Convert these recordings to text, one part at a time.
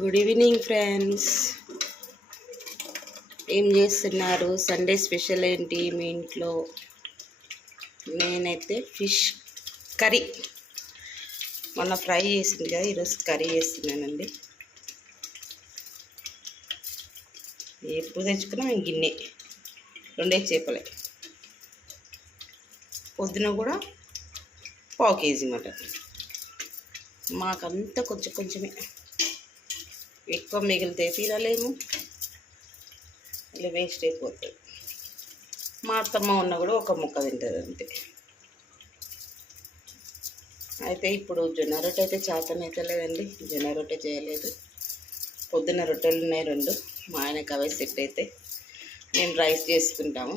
Good evening friends ఏం చేస్తున్నారు? Sunday special ఏంటి మీ ఇంట్లో? నేనైతే ఫిష్ కర్రీ. మొన్న ఫ్రై చేసింది కదా ఈరోజు కర్రీ చేస్తున్నానండి. ఎప్పుడు తెచ్చుకున్నా? మేము గిన్నె. రెండే చేపలే. పొద్దున కూడా పావు కేజీ మటన్. మాకంతా కొంచెం కొంచెమే. ఎక్కువ మిగిలితే తినలేము ఇలా వేస్ట్ అయిపోతుంది. మా అత్తమ్మ ఉన్న కూడా ఒక ముక్క తింటుంది అంతే. అయితే ఇప్పుడు జొన్న రొట్టె అయితే చేతనైతే లేదండి. జొన్న రొట్టె చేయలేదు. పొద్దున్న రొట్టెలు ఉన్నాయి రెండు. మా ఆయనకు అవే సెట్ అయితే మేము రైస్ చేసుకుంటాము.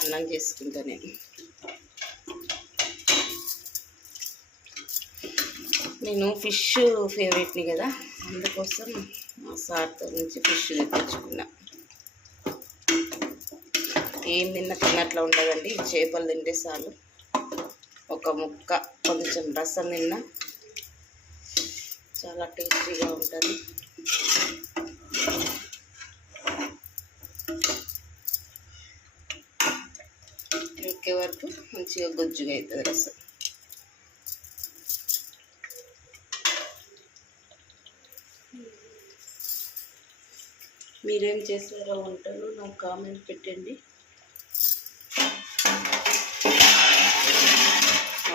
అన్నం చేసుకుంటా నేను. నేను ఫిష్ ఫేవరెట్ని కదా అందుకోసం మా సార్తో నుంచి ఫిష్ తెప్పించుకున్నా ఏం తిన్న తిన్నట్లా ఉండదండి చేపలు తింటే చాలు. ఒక ముక్క కొంచెం రసం తిన్నా. చాలా టేస్టీగా ఉంటుంది. ఎక్కే వరకు మంచిగా గుజ్జుగా అవుతుంది రసం. మీరేం చేస్తారో వంటలు నాకు కామెంట్ పెట్టండి.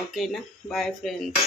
ఓకేనా? Bye friends.